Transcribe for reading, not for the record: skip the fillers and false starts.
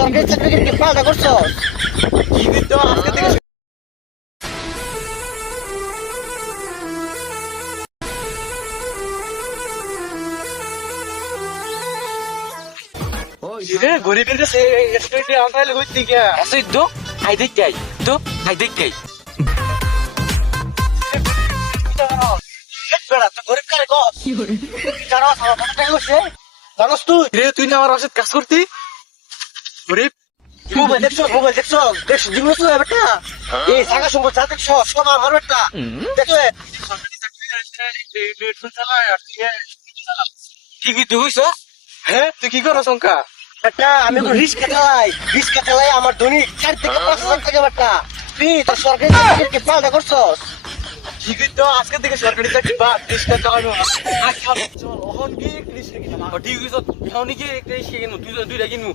সরকারি চাকরি কি পাল্টা করছস? কি দিত আজকে থেকে রে গরিবের কাছে স্টেটে আনতাইলে হইতি কে আসই তো আই দেখ যাই তো আই দেখ যাই বেড়া তো গরিব কারে কস? জানোস আমার কত টাকা হইছে? জানোস তুই? রে তুই না আমার বাসায় কাজ করতি গরিব মোবাইল দেখছো দেশ জীবন তো বেটা এই সাগা সম্পদ যা দেখছো সব আমার বেটা দেখলে ঠিকই তো হইছ হ্যাঁ তুই কি করো শঙ্কা বেটা আমি রিস্কা চালাই আমার ধনী 4 থেকে 5,000 টাকা বেটা তুই তো সরকারি চাকরি কি পাল্টা করছস? কি দিত আজকে থেকে সরকারি চাকরি বা রিস্কা চালানো আজকে চল ওহন গিয়ে রিস্কা কিনা ঠিক হইছ এখন কি একটা কিনু দুইটা কিনু